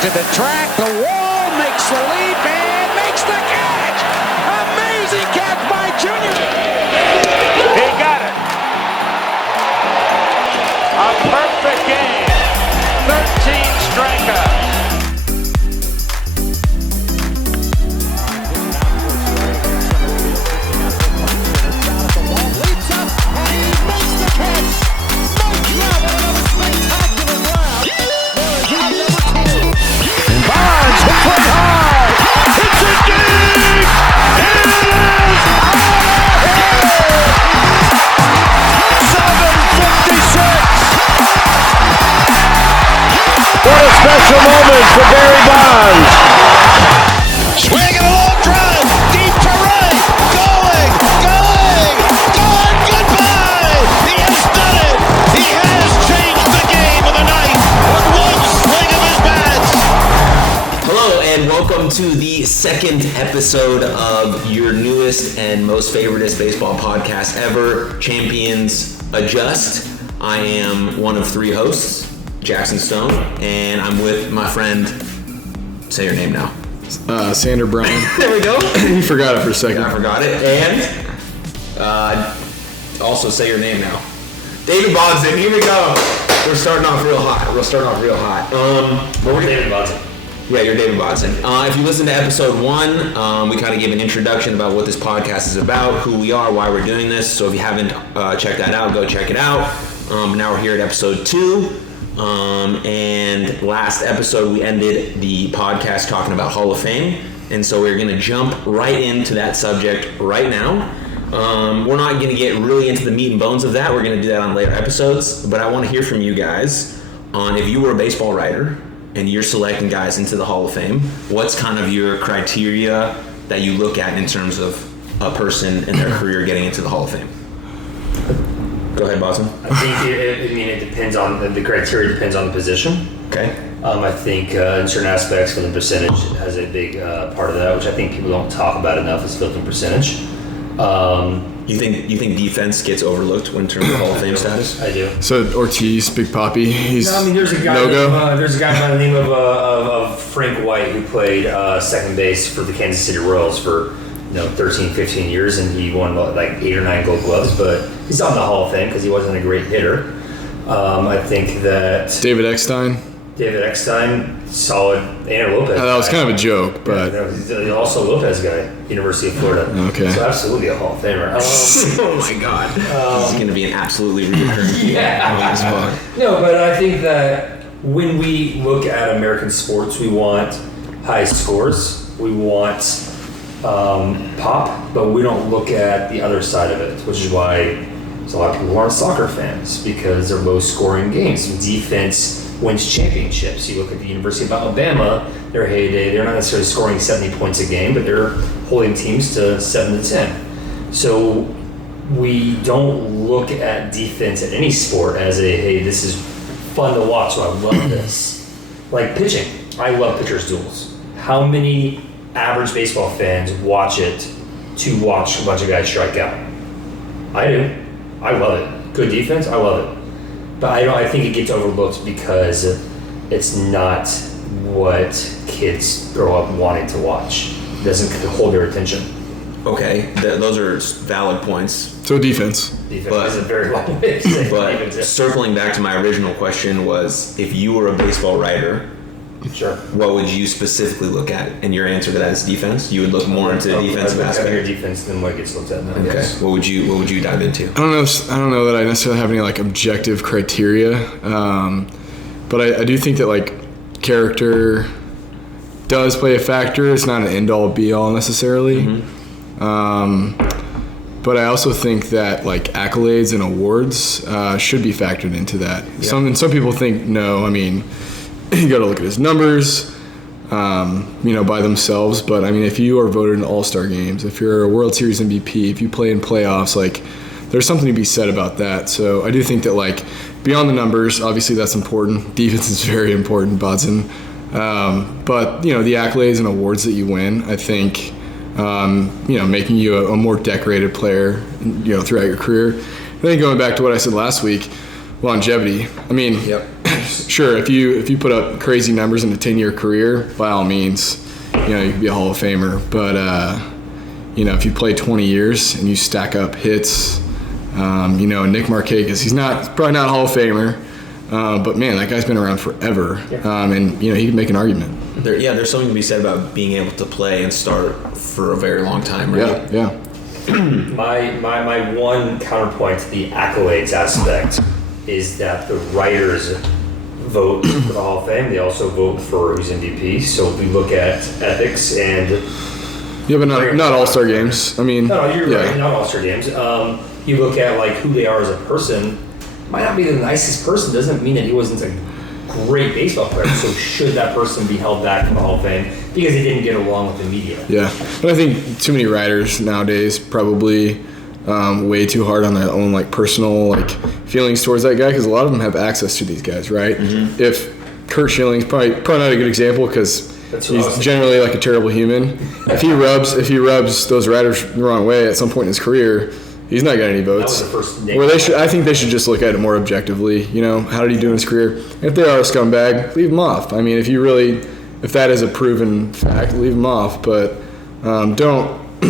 to the track, the wall, makes the leap, and makes the catch! Amazing catch by Junior! He got it! A perfect game! 13 strikeouts! Special moment for Barry Bonds. Swinging a long drive, deep to right, going, goodbye! He has done it! He has changed the game of the night with one swing of his bat! Hello and welcome to the second episode of your newest and most favoriteest baseball podcast ever, Champions Adjust. I am one of three hosts, Jackson Stone, and I'm with my friend, say your name now. Sander Brown. There we go. You forgot it for a second. I forgot it. And also say your name now. David Bodson, here we go. We're starting off real hot. But we're David Bodson. Yeah, you're David Bodson. If you listen to episode 1, we kind of gave an introduction about what this podcast is about, who we are, why we're doing this. So if you haven't checked that out, go check it out. Now we're here at episode 2. And last episode we ended the podcast talking about Hall of Fame, and so we're going to jump right into that subject right now. We're not going to get really into the meat and bones of that. We're going to do that on later episodes, but I want to hear from you guys on if you were a baseball writer and you're selecting guys into the Hall of Fame, what's kind of your criteria that you look at in terms of a person and their career getting into the Hall of Fame? Go ahead, Boston. I think it depends on the criteria. Depends on the position. Okay. I think in certain aspects, fielding percentage has a big part of that, which I think people don't talk about enough. Is fielding percentage. You think defense gets overlooked in terms of Hall of Fame status? I do. So Ortiz, Big Papi, he's there's a guy. no-go. There's a guy by the name of Frank White who played second base for the Kansas City Royals for 13, 15 years, and he won like 8 or 9 Gold Gloves, but he's not in the Hall of Fame because he wasn't a great hitter. I think that David Eckstein, solid. Andrew Lopez. that was kind of a joke, but he's also Lopez guy, University of Florida. Okay. So absolutely a Hall of Famer. Oh my God. This is going to be an absolutely reoccurring. Yeah. No, but I think that when we look at American sports, we want high scores. We want pop, but we don't look at the other side of it, which is why there's a lot of people who aren't soccer fans because they're low-scoring games. Defense wins championships. You look at the University of Alabama, their heyday, they're not necessarily scoring 70 points a game, but they're holding teams to 7 to 10. So we don't look at defense at any sport as hey, this is fun to watch, so I love this. Like pitching, I love pitchers' duels. How many average baseball fans watch it to watch a bunch of guys strike out? I do. I love it. Good defense, I love it. But I think it gets overlooked because it's not what kids grow up wanting to watch. It doesn't hold their attention. Okay, those are valid points. so defense. Defense is a very long way to say But defense. circling back to my original question was, if you were a baseball writer, Sure. what would you specifically look at? And your answer to that is defense? You would look more into the defensive Heavier aspect? defense than what gets looked at now. Okay. Yes. What would you dive into? I don't know that I necessarily have any like objective criteria, but I do think that like character does play a factor. It's not an end-all be-all necessarily. But I also think that like accolades and awards should be factored into that. Yeah. Some people think no. I mean, you got to look at his numbers, by themselves. But I mean, if you are voted in All-Star games, if you're a World Series MVP, if you play in playoffs, like there's something to be said about that. So I do think that like beyond the numbers, obviously that's important. Defense is very important, Bodson. But the accolades and awards that you win, I think, making you a more decorated player, throughout your career. I think going back to what I said last week, longevity. I mean, sure, if you put up crazy numbers in a 10-year career, by all means, you could be a Hall of Famer. But if you play 20 years and you stack up hits, Nick Markakis, he's probably not a Hall of Famer, but man, that guy's been around forever, and he can make an argument. There's something to be said about being able to play and start for a very long time, right? Yeah. My one counterpoint to the accolades aspect is that the writers vote for the Hall of Fame. They also vote for who's MVP. So if we look at ethics and but not All-Star games. I mean, no, you're right. Not All-Star games. You look at who they are as a person. Might not be the nicest person. Doesn't mean that he wasn't a great baseball player. So should that person be held back from the Hall of Fame because he didn't get along with the media? Yeah, but I think too many writers nowadays probably way too hard on their own personal feelings towards that guy, because a lot of them have access to these guys, right? Mm-hmm. If Curt Schilling's probably not a good example because he's generally a terrible human. If he rubs those writers the wrong way at some point in his career, he's not getting any votes. That was the first I think they should just look at it more objectively. How did he do in his career? If they are a scumbag, leave them off. I mean, if that is a proven fact, leave them off. But don't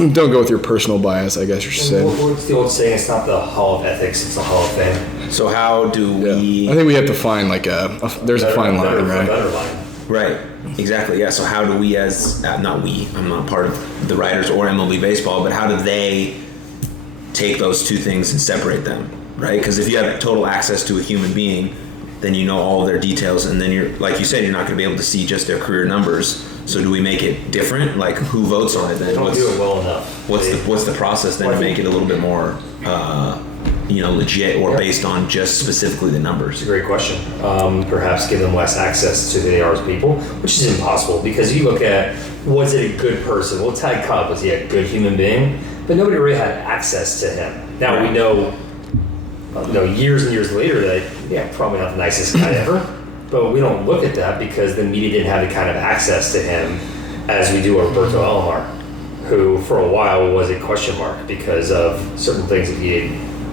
go with your personal bias, I guess you're saying. What's the old saying? It's not the Hall of Ethics; it's the Hall of Fame. So how do we? I think we have to find there's a fine line, right? Right. Exactly. Yeah. So how do we, as not we? I'm not part of the writers or MLB baseball, but how do they take those two things and separate them? Right. Because if you have total access to a human being, then you know all of their details, and then you're, like you said, you're not going to be able to see just their career numbers. So do we make it different? Who votes on it then? They don't do it well enough. What's the process then to make it a little bit more, legit or based on just specifically the numbers? It's a great question. Perhaps give them less access to who they are as people, which is impossible because you look at, was it a good person? Well, Ty Cobb, was he a good human being? But nobody really had access to him. Now we know, years and years later that, probably not the nicest guy ever. But we don't look at that because the media didn't have the kind of access to him as we do Roberto Alomar, who for a while was a question mark because of certain things that he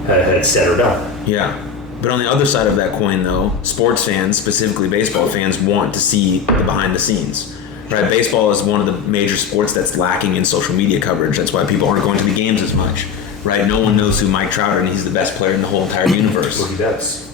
had said or done. Yeah. But on the other side of that coin, though, sports fans, specifically baseball fans, want to see the behind the scenes. Right? Baseball is one of the major sports that's lacking in social media coverage. That's why people aren't going to the games as much. Right? No one knows who Mike Trout is, and he's the best player in the whole entire universe. Well, he does.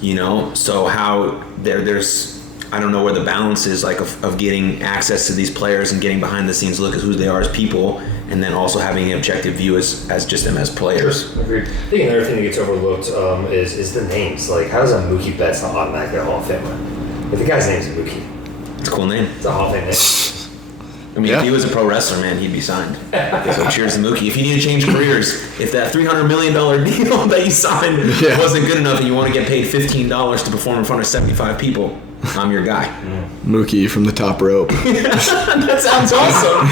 So how there's I don't know where the balance is of getting access to these players and getting behind the scenes look at who they are as people, and then also having an objective view as just them as players. Sure. Agreed. I think another thing that gets overlooked is the names. How does a Mookie Betts not automatically a Hall of Famer? If the guy's name is Mookie, it's a cool name. It's a Hall of Fame name. I mean, if he was a pro wrestler, man, he'd be signed. So cheers to Mookie. If you need to change careers, if that $300 million deal that you signed wasn't good enough and you want to get paid $15 to perform in front of 75 people, I'm your guy. Mookie from the top rope. That sounds awesome.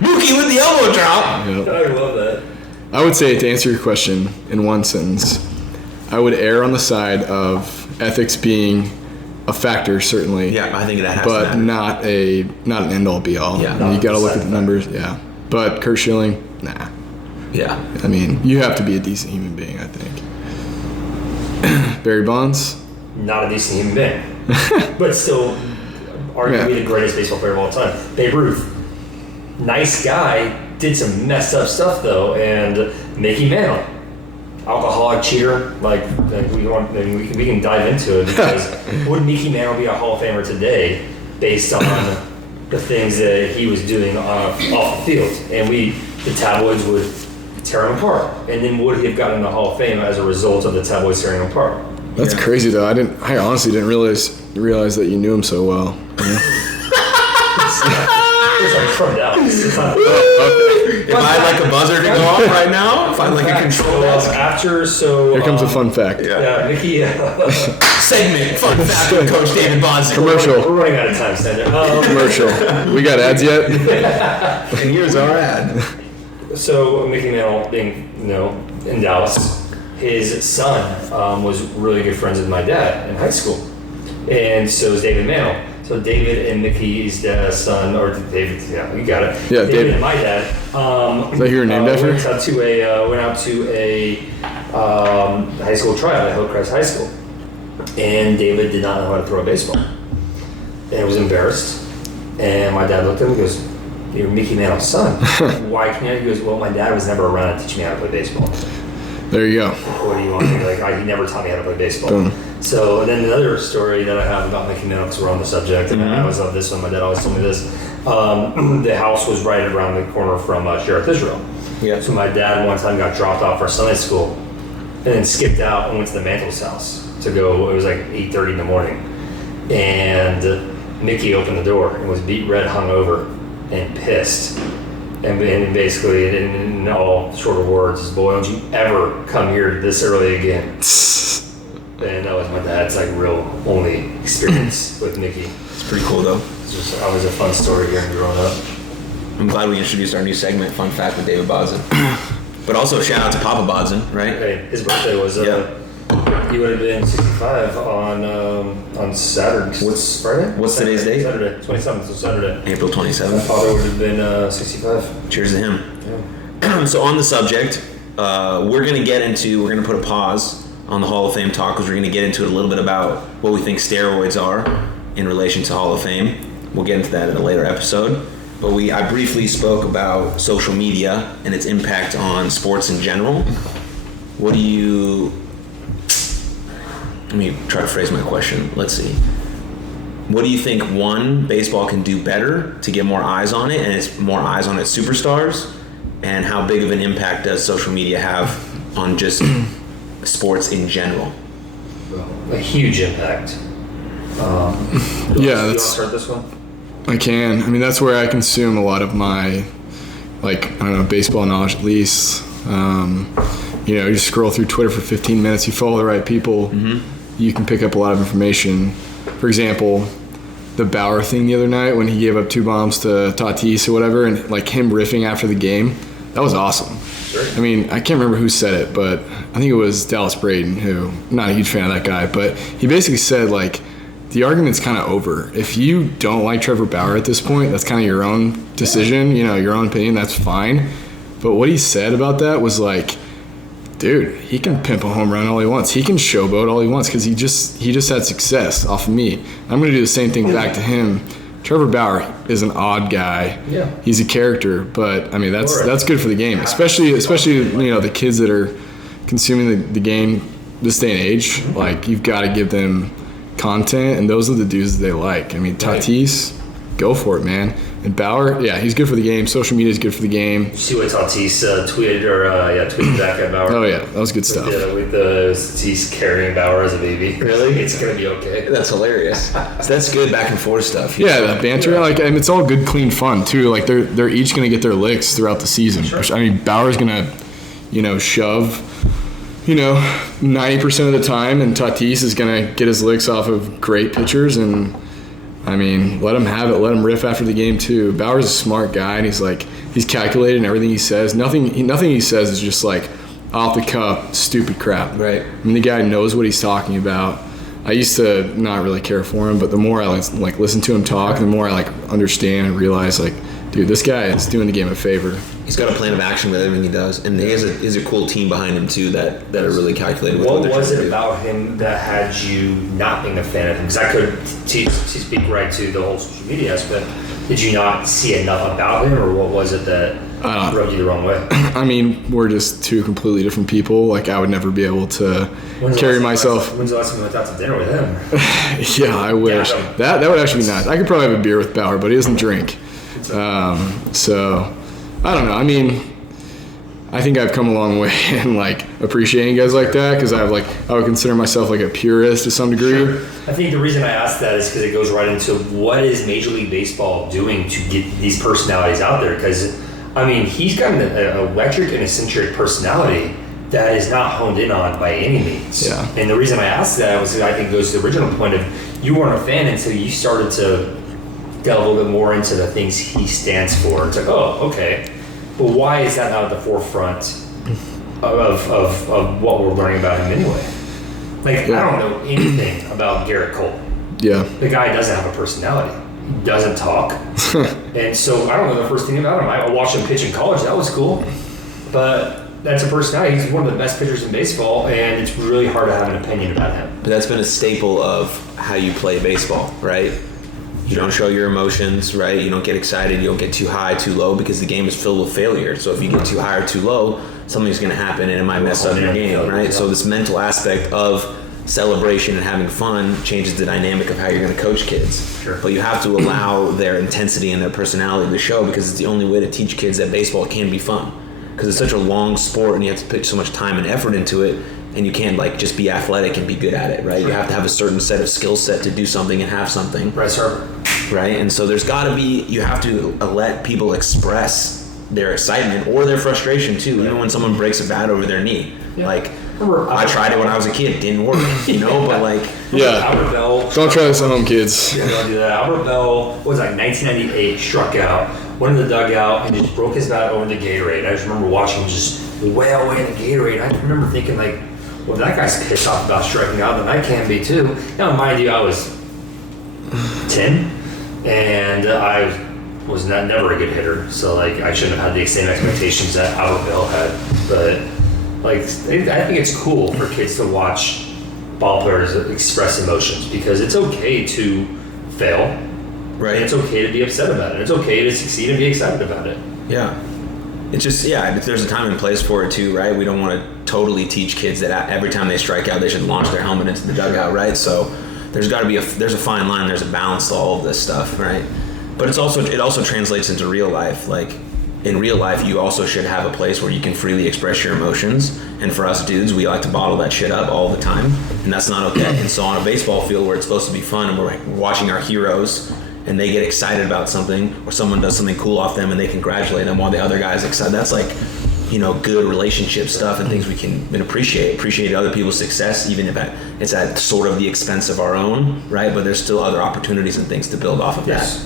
Mookie with the elbow drop. Yep. I love that. I would say, to answer your question in one sentence, I would err on the side of ethics being a factor, certainly. Yeah, I think that has but to not an end-all be-all. Yeah, you got to look at the numbers. Yeah, but Curt Schilling, nah. Yeah. I mean, you have to be a decent human being, I think. Barry Bonds? Not a decent human being. But still, arguably the greatest baseball player of all time. Babe Ruth. Nice guy, did some messed up stuff, though, and Mickey Mantle. Alcoholic cheater, we can dive into it because would Mickey Mantle be a Hall of Famer today based on the things that he was doing off the field? And the tabloids would tear him apart. And then would he have gotten the Hall of Fame as a result of the tabloids tearing him apart? That's crazy, though. I honestly didn't realize that you knew him so well. It's from Dallas. If I had a buzzer to go off right now, if I had a control desk. Here comes a fun fact. Yeah, Mickey. Segment, fun fact with Coach David Bonds. Commercial. We're running out of time, Sander. Commercial. We got ads yet? And here's our ad. So Mickey Mantle being, in Dallas, his son was really good friends with my dad in high school. And so is David Mantle. So David and Mickey's son, or David, you got it. Yeah, David and my dad. Is that who you're named after? Went out to a high school tryout at Hillcrest High School. and David did not know how to throw a baseball. And was embarrassed. And my dad looked at him and goes, "You're Mickey Mantle's son. Why can't you?" He goes, "Well, my dad was never around to teach me how to play baseball." There you go. What do you want me to do? He never taught me how to play baseball. Boom. So, and then another story that I have about Mickey Mantle, because we're on the subject, and I was on this one, my dad always told me this. The house was right around the corner from Sheriff Israel. Yeah. So my dad one time got dropped off for Sunday school and then skipped out and went to the Mantle's house to go. It was like 8:30 in the morning. And Mickey opened the door and was beat red, hungover, and pissed. And basically, in all shorter words, boy, don't you ever come here this early again. And that was my dad's real only experience with Mickey. It's pretty cool though. That was a fun story hearing growing up. I'm glad we introduced our new segment, Fun Fact with David Bodzin. But also shout out to Papa Bodzin, right? Hey, his birthday was he would have been 65 on Saturday. What's Friday? What's today's date? Saturday, 27th, so Saturday. April My 27th. father would have been 65. Cheers to him. Yeah. So on the subject, we're gonna put a pause on the Hall of Fame talk because we're gonna get into it a little bit about what we think steroids are in relation to Hall of Fame. We'll get into that in a later episode. But I briefly spoke about social media and its impact on sports in general. Let me try to phrase my question. Let's see. What do you think, one, baseball can do better to get more eyes on it and it's more eyes on its superstars? And how big of an impact does social media have on just sports in general? A huge impact. You want to start this one? I can. I mean, that's where I consume a lot of my, baseball knowledge at least. You just scroll through Twitter for 15 minutes, you follow the right people, you can pick up a lot of information. For example, the Bauer thing the other night when he gave up 2 bombs to Tatis or whatever, and him riffing after the game, that was awesome. Sure. I mean, I can't remember who said it, but I think it was Dallas Braden, who, not a huge fan of that guy, but he basically said, the argument's kind of over. If you don't like Trevor Bauer at this point, that's kind of your own decision, your own opinion, that's fine. But what he said about that was dude, he can pimp a home run all he wants. He can showboat all he wants because he just had success off of me. I'm going to do the same thing back to him. Trevor Bauer is an odd guy. Yeah. He's a character, but I mean that's good for the game, especially the kids that are consuming the game this day and age. You've got to give them content, and those are the dudes that they like. I mean, Tatis, go for it, man. And Bauer, yeah, he's good for the game. Social media is good for the game. Did you see what Tatis tweeted back at Bauer? Oh, yeah, that was good stuff. With Tatis carrying Bauer as a baby. Really? It's going to be okay. That's hilarious. So that's good back and forth stuff. Yeah, that banter, and it's all good, clean fun, too. They're each going to get their licks throughout the season. Sure. I mean, Bauer's going to, shove 90% of the time, and Tatis is going to get his licks off of great pitchers, and I mean, let him have it. Let him riff after the game too. Bauer's a smart guy, and he's calculated in everything he says. Nothing he says is just off the cuff, stupid crap. Right. I mean, the guy knows what he's talking about. I used to not really care for him, but the more I listen to him talk, the more I understand and realize dude, this guy is doing the game a favor. He's got a plan of action with everything he does, and he has a cool team behind him too that are really calculated. With what was it about him that had you not being a fan of him? Because I could speak right to the whole social media aspect. Did you not see enough about him, or what was it that rubbed you the wrong way? I mean, we're just two completely different people. I would never be able to carry myself. When's the last time you went out to dinner with him? Yeah, I wish. That would actually be nice. I could probably have a beer with Bauer, but he doesn't drink. So, I don't know. I mean, I think I've come a long way in appreciating guys like that because I would consider myself a purist to some degree. Sure. I think the reason I asked that is because it goes right into what is Major League Baseball doing to get these personalities out there. Because I mean, he's got an electric and eccentric personality that is not honed in on by any means. Yeah. And the reason I asked that was I think goes to the original point of you weren't a fan until you started to delve a little bit more into the things he stands for. It's oh, okay. But why is that not at the forefront of what we're learning about him anyway? I don't know anything about Garrett Cole. Yeah. The guy doesn't have a personality. He doesn't talk. And so I don't know the first thing about him. I watched him pitch in college. That was cool. But that's a personality. He's one of the best pitchers in baseball, and it's really hard to have an opinion about him. But that's been a staple of how you play baseball, right? You don't show your emotions, right? You don't get excited. You don't get too high, too low, because the game is filled with failure. So if you get too high or too low, something's going to happen, and it might mess up your game, right? So this mental aspect of celebration and having fun changes the dynamic of how you're going to coach kids. Sure. But you have to allow their intensity and their personality to show, because it's the only way to teach kids that baseball can be fun. Because it's such a long sport, and you have to put so much time and effort into it, and you can't like just be athletic and be good at it, right? You have to have a certain set of skill set to do something and have something. Right, sir. Right? And so there's got to be, you have to let people express their excitement or their frustration too, even when someone breaks a bat over their knee. Yeah. Like, I tried it when I was a kid, didn't work, but like... Yeah. Albert Bell. Don't try this at home, kids. Yeah, don't do that. Albert Bell was like 1998, struck out, went in the dugout, and just broke his bat over the Gatorade. I just remember watching him just wail away in the Gatorade. I remember thinking, like, well, that guy's pissed off about striking out, then I can be too. Now, mind you, I was 10, and I was never a good hitter, so like I shouldn't have had the same expectations that Albert Bell had. But like, I think it's cool for kids to watch ball players express emotions, because it's okay to fail, Right. and it's okay to be upset about it. It's okay to succeed and be excited about it. Yeah. It's just, there's a time and place for it too, right? We don't want to totally teach kids that every time they strike out, they should launch their helmet into the dugout, right? So there's got to be there's a fine line, there's a balance to all of this stuff, right? But it also translates into real life. Like, in real life, you also should have a place where you can freely express your emotions. And for us dudes, we like to bottle that shit up all the time, and that's not okay. And so on a baseball field where it's supposed to be fun, and we're watching our heroes, and they get excited about something, or someone does something cool off them and they congratulate them while the other guy's excited. That's like, good relationship stuff and things we can appreciate other people's success, even if it's at sort of the expense of our own, right? But there's still other opportunities and things to build off of that.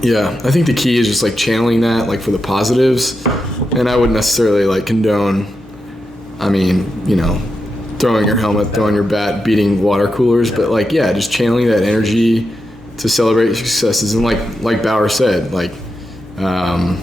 Yeah, I think the key is just like channeling that like for the positives, and I wouldn't necessarily like condone, throwing your helmet, throwing your bat, beating water coolers, but like, yeah, just channeling that energy to celebrate your successes. And like Bauer said, like, I'm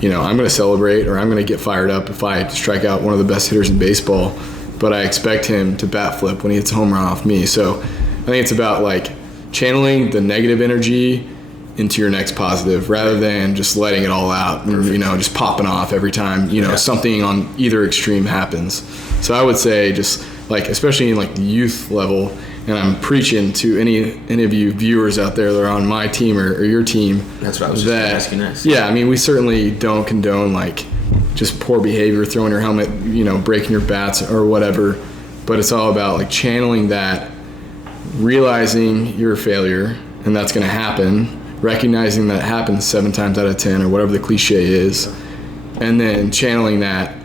going to celebrate, or I'm going to get fired up if I strike out one of the best hitters in baseball, but I expect him to bat flip when he hits a home run off me. So I think it's about like channeling the negative energy into your next positive, rather than just letting it all out and, just popping off every time, something on either extreme happens. So I would say just like, especially in like the youth level, and I'm preaching to any of you viewers out there that are on my team or your team. That's what I was just going to ask you next. Yeah, we certainly don't condone like just poor behavior, throwing your helmet, breaking your bats or whatever. But it's all about like channeling that, realizing you're a failure and that's going to happen, recognizing that it happens 7 times out of 10 or whatever the cliche is, and then channeling that,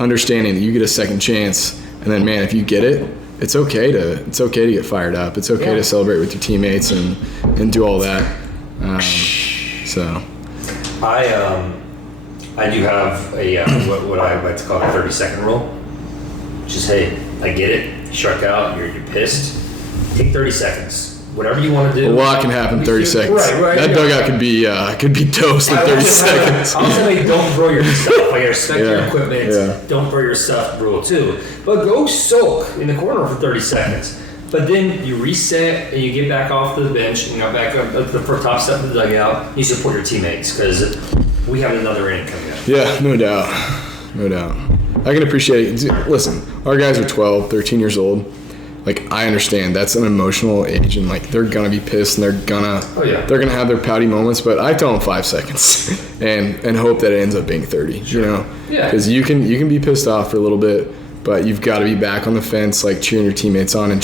understanding that you get a second chance, and then, man, if you get it, it's okay to get fired up. It's okay to celebrate with your teammates and do all that. So I do have a what I like to call a 30-second rule, which is, hey, I get it, you struck out, you're pissed, take 30 seconds. Whatever you want to do. A lot can happen in 30 seconds. Right. That dugout could be toast in 30 seconds. I'll say don't throw your stuff. Like, respect your equipment. Yeah. Don't throw your stuff, rule 2. But go soak in the corner for 30 seconds. But then you reset and you get back off the bench and back up the top step of the dugout. You support your teammates, because we have another inning coming up. Yeah, no doubt. I can appreciate it. Listen, our guys are 12, 13 years old. Like, I understand that's an emotional age, and like they're gonna be pissed and they're gonna have their pouty moments. But I tell them 5 seconds, and hope that it ends up being 30. Yeah. Because you can be pissed off for a little bit, but you've got to be back on the fence, like cheering your teammates on and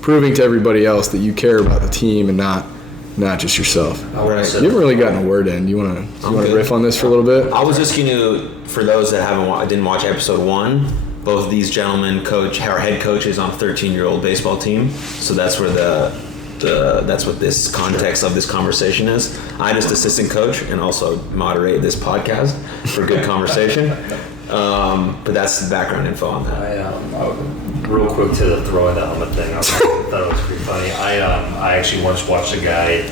proving to everybody else that you care about the team and not just yourself. Right. You haven't really gotten a word in. Do you want to riff on this for a little bit? I was just going to, for those that didn't watch episode 1. Both of these gentlemen our head coaches on a 13-year-old baseball team, so that's where that's what this context of this conversation is. I just assistant coach and also moderate this podcast for good conversation. But that's the background info on that. Real quick to the throwing the helmet thing, I thought it was pretty funny. I actually once watched a guy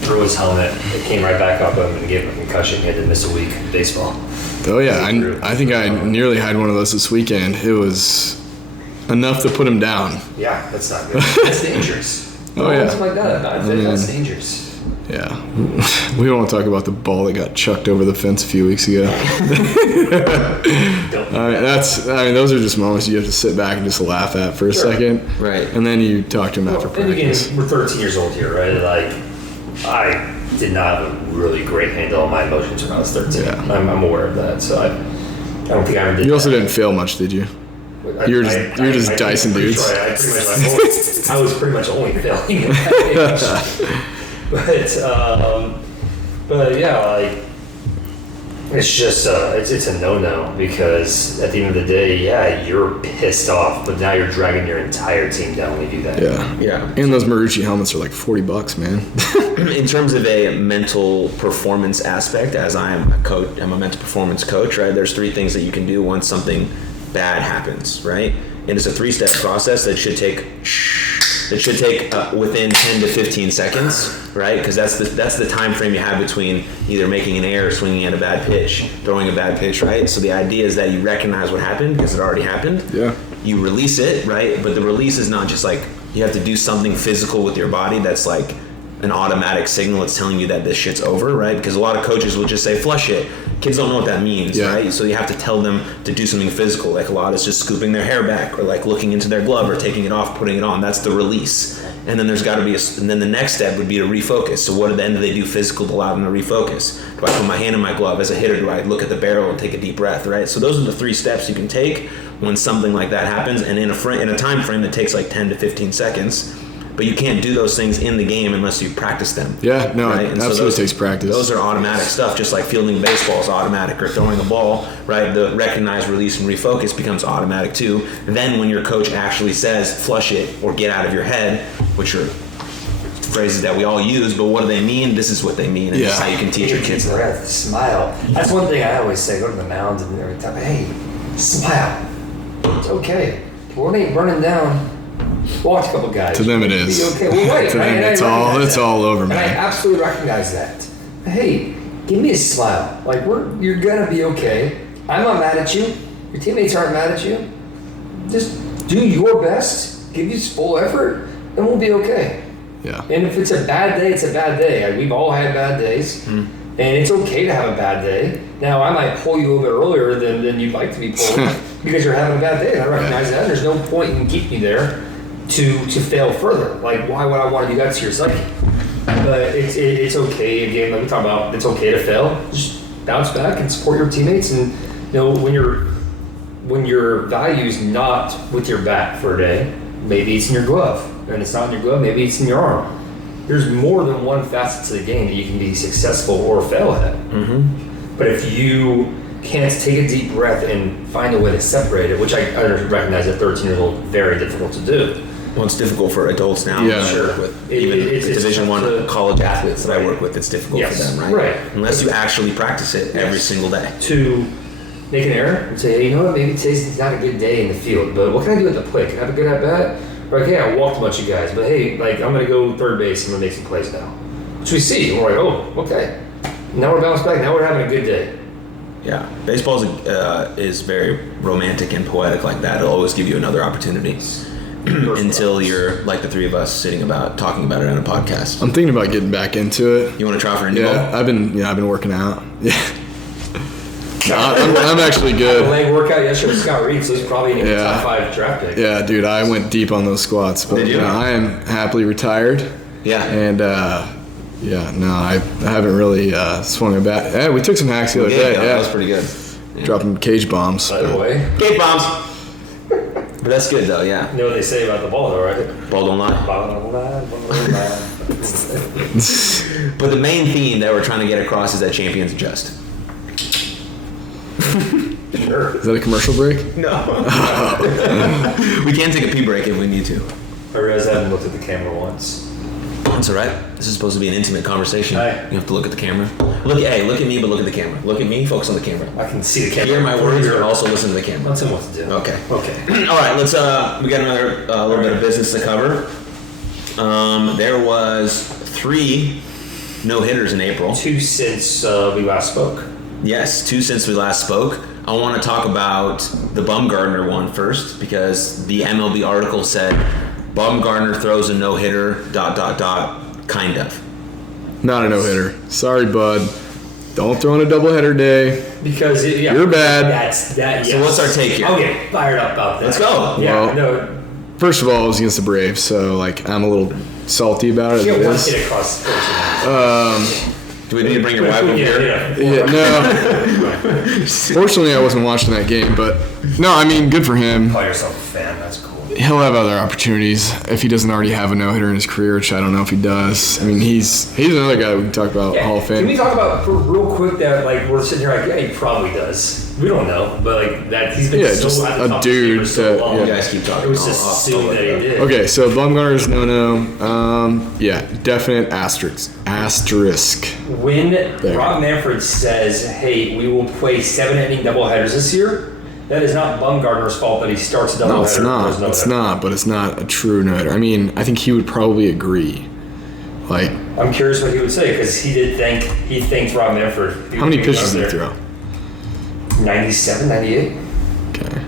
throw his helmet, it came right back up him and gave him a concussion. He had to miss a week in baseball. Oh yeah, I think I nearly had one of those this weekend. It was enough to put him down. Yeah, that's not good. That's dangerous. Oh, yeah. Something like that. That's dangerous. Yeah, we don't want to talk about the ball that got chucked over the fence a few weeks ago. Those are just moments you have to sit back and just laugh at for a second, Right. And then you talk to him after And again, practice. we're 13 years old here, right? Like, I did not have a really great handle on my emotions when I was 13. Yeah. I'm aware of that, so I don't think I ever did. You also that. didn't fail much, did you? You're just dicing dudes. I was pretty much only failing at that age. But yeah, like, it's just it's a no-no, because at the end of the day, yeah, you're pissed off, but now you're dragging your entire team down when you do that. Yeah. And those Marucci helmets are like $40, man. In terms of a mental performance aspect, as I'm a mental performance coach, right? There's 3 things that you can do once something bad happens, right? And it's a 3-step process that should take within 10 to 15 seconds, right? Because that's the time frame you have between either making an error, swinging at a bad pitch, throwing a bad pitch, right? So the idea is that you recognize what happened because it already happened. Yeah. You release it, right? But the release is not just like you have to do something physical with your body that's like an automatic signal that's telling you that this shit's over, right? Because a lot of coaches will just say flush it. Kids don't know what that means, right? So you have to tell them to do something physical. Like a lot is just scooping their hair back, or like looking into their glove, or taking it off, putting it on. That's the release. And then there's got to be and then the next step would be to refocus. So what at the end do they do physical to allow them to refocus? Do I put my hand in my glove as a hitter? Do I look at the barrel and take a deep breath, right? So those are the 3 steps you can take when something like that happens, and in a time frame that takes like 10 to 15 seconds. But you can't do those things in the game unless you practice them. Yeah, no, right? it absolutely takes practice. Those are automatic stuff, just like fielding baseball is automatic, or throwing a ball, right? The recognize, release, and refocus becomes automatic too. Then when your coach actually says flush it or get out of your head, which are phrases that we all use, but what do they mean? This is what they mean, and this is how you can teach your kids that. Breath, smile. That's one thing I always say. Go to the mound and every time, hey, smile. It's okay. We're ain't running down. Watch a couple guys. To them it is. Be okay. Well, wait, To right? them And it's all over, and I man. absolutely recognize that. Hey, give me a smile. Like, you're gonna be okay. I'm not mad at you. Your teammates aren't mad at you. Just do your best. Give your full effort, and we'll be okay. Yeah. And if it's a bad day, it's a bad day. Like, we've all had bad days, and it's okay to have a bad day. Now, I might pull you a little bit earlier than you'd like to be pulled because you're having a bad day, and I recognize that. And there's no point in keeping you there to fail further. Like, why would I want to do that to your psyche? But it's okay. Again, like we talk about, it's okay to fail. Just bounce back and support your teammates. And when your value's not with your bat for a day, maybe it's in your glove, and it's not in your glove. Maybe it's in your arm. There's more than one facet to the game that you can be successful or fail at. Mm-hmm. But if you can't take a deep breath and find a way to separate it, which I recognize at 13 years old, very difficult to do. Well, it's difficult for adults now. Yeah. Sure. With even It's Division tough I to- college athletes that I work with, it's difficult for them, right? Right. Unless you actually practice it every single day. To make an error and say, hey, you know what, maybe today's not a good day in the field, but what can I do at the plate? Can I have a good at bat? Or like, hey, I walked a bunch of guys, but hey, like, I'm gonna go third base, I'm gonna make some plays now. Which we see, and we're like, oh, okay. Now we're bounced back, now we're having a good day. Yeah, baseball is very romantic and poetic like that. It'll always give you another opportunity until you're like the 3 of us sitting about talking about it on a podcast. I'm thinking about getting back into it. You want to try for a new Yeah, ball? I've been working out. Yeah. I'm actually The good. leg workout yesterday with Scott Reed, so he's probably in the Yeah. top 5 draft pick. Yeah, dude, I went deep on those squats, but Did you? I am happily retired. Yeah. And I haven't really swung a bat. Yeah, we took some hacks the other day. That was Yeah, pretty good. dropping cage bombs. By the way, Gate bombs. But that's good though, yeah. you know what they say about the ball, though, right? Ball don't lie. Sure. But the main theme that we're trying to get across is that champions adjust. Is that a commercial break? No. We can take a pee break if we need to. I realized I haven't looked at the camera once. That's all right. This is supposed to be an intimate conversation. Hi. You have to look at the camera. Look at me, but look at the camera. Look at me, focus on the camera. I can see the camera. Hear my words, but also listen to the camera. Let's him what to do. Okay. Okay. All right, let's. We got another little bit of business to cover. There was 3 no hitters in April. 2 since we last spoke. Yes, 2 since we last spoke. I want to talk about the Bumgarner one first because the MLB article said Bumgarner throws a no-hitter, ... kind of. Not a no-hitter. Sorry, bud. Don't throw in a doubleheader day. Because You're bad. That's that. Yes. So what's our take here? I'll get fired up about that. Let's go. Yeah. Well, No. First of all, it was against the Braves, so like I'm a little salty about it. You As get it one is. hit across the course. Do we need to bring your wife over here? Yeah, no. Fortunately, I wasn't watching that game, but no, I mean, good for him. Call yourself a fan. That's cool. He'll have other opportunities if he doesn't already have a no-hitter in his career, which I don't know if he does. I mean, he's another guy we can talk about, Hall of Fame. Can we talk about for real quick that like we're sitting here like yeah he probably does. We don't know, but like that he's been Yeah, so just at the a top of the dude game for so that- long. yeah. You guys keep talking. It was just I'll assumed let that he it did. Okay, so Bumgarner's no-no. Yeah, definite asterisk. When Rob Manfred says, "Hey, we will play 7-inning doubleheaders this year," that is not Bumgarner's fault that he starts a doubleheader. No, it's not. There's no It's hitter. not, but it's not a true no-hitter. I mean, I think he would probably agree. Like, I'm curious what he would say because he thanked Rob Manfred. how many pitches did he throw? 97, 98. Okay.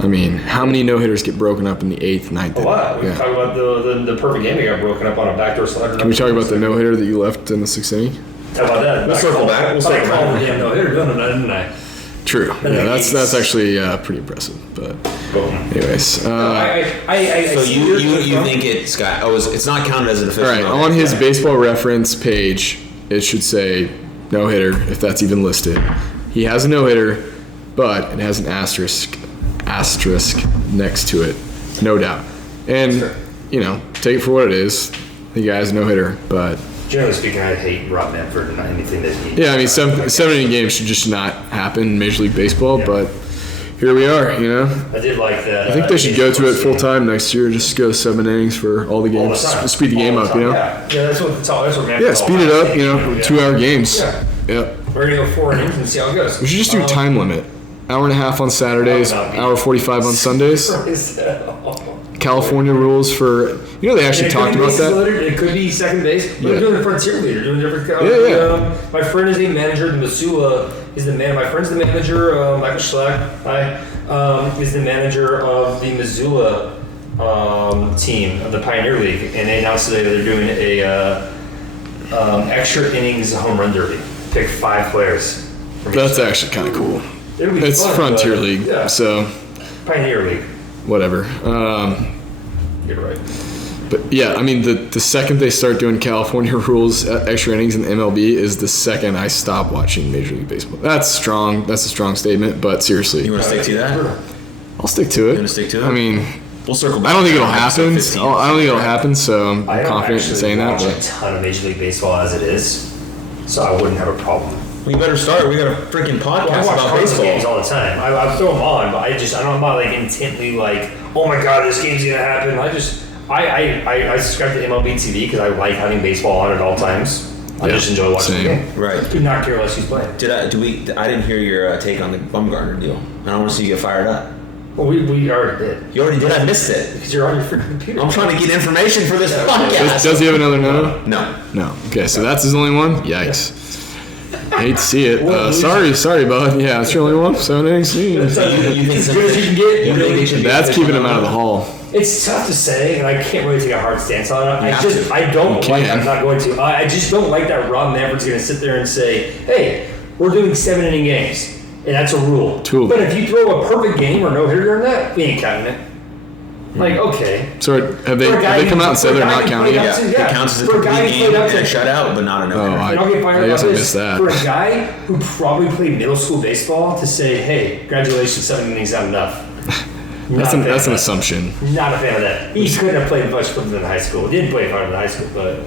I mean, how many no-hitters get broken up in the 8th, 9th? A lot. We Yeah. talk about the perfect game that got broken up on a backdoor slider. Can we talk about the no-hitter that you left in the 6th inning? How about that? We'll circle back. We'll circle I called back. the damn no-hitter, didn't I? True. And Yeah, the that's Yankees. actually pretty impressive. But Boom. anyways, I So see you where you're from. think it's got? Oh, it's not counted as an official. all right. no-hitter. On his Baseball Reference page, it should say no-hitter if that's even listed. He has a no-hitter, but it has an asterisk next to it, no doubt. And you know, take it for what it is. The guy has a no-hitter, but Generally speaking, I hate Rob Manfred and anything that he. yeah, I mean, 7 games should just not happen in Major League Baseball. Yeah. But here we are. You know, I did like that. I think they should go to it full time next year. Just go 7 innings for all the games. Speed the game up. You know. Yeah, that's what that's what Manfred. Yeah, speed it up. You know, Yeah. 2-hour games. Yeah. Yep. We're gonna go 4 innings and see how it goes. We should just do a time limit. Hour and a half on Saturdays, hour 45 on Sundays. California rules for, you know, they actually talked about that. It could be second base. Yeah. We're doing the frontier leader, doing different. Yeah. My friend is a manager of the Missoula. He's the man. My friend's the manager. Michael Schleck. Is the manager of the Missoula team of the Pioneer League, and they announced today that they're doing a extra innings home run derby. Pick 5 players. from each That's side. actually kind of cool. It'll be It's fun, Frontier but, League, yeah. so Pioneer League. whatever. You're right. But yeah, I mean, the second they start doing California rules extra innings in the MLB is the second I stop watching Major League Baseball. That's strong. That's a strong statement, but seriously, You want to stick to that? I'll stick to it. gonna stick to it? I mean, We'll circle back. I don't think it'll on episode happen. 15. I don't think it'll happen, so I'm I don't confident in actually saying that. watch a But ton of Major League Baseball as it is, so I wouldn't have a problem. We better start. We got a freaking Well, I podcast watch about Cardinals games baseball. all the time. I throw them on, but I'm not like intently like, oh my god, this game's gonna happen. I subscribe to MLB TV because I like having baseball on at all times. I Yeah, just enjoy watching same. the game. Right. Could not care less who's playing. I didn't hear your take on the Bumgarner deal. I don't want to see you get fired up. Well, we already did You already did. I missed it. because you're on your freaking computer. I'm trying to get information for this does, podcast. does he have another no? No. No. Okay, so that's his only one. Yikes. I hate to see it. Well, Sorry, bud. Yeah, it's your only one. 7 innings. So you think As good as you can get. You think they should be That's official keeping him out of the no-no? hall. It's tough to say, and I can't really take a hard stance on it. have to. I don't You like. can. I'm not going to. I just don't like that Rob Manfred's going to sit there and say, "Hey, we're doing 7-inning games," and that's a rule. Two of But them. if you throw a perfect game or no hitter during that, we ain't counting it. Like, okay. So have they come out and said they're not counting it? Yeah, it counts as a For a guy complete who game played up and a to- shutout, but not a Oh, no-hitter. And I'll get fired I guess about I this. missed that. For a guy who probably played middle school baseball to say, "Hey, congratulations, 7 innings not enough." That's Not a fan an of that. assumption. Not a fan of that. He couldn't have played much further than high school. He didn't play further than high school, but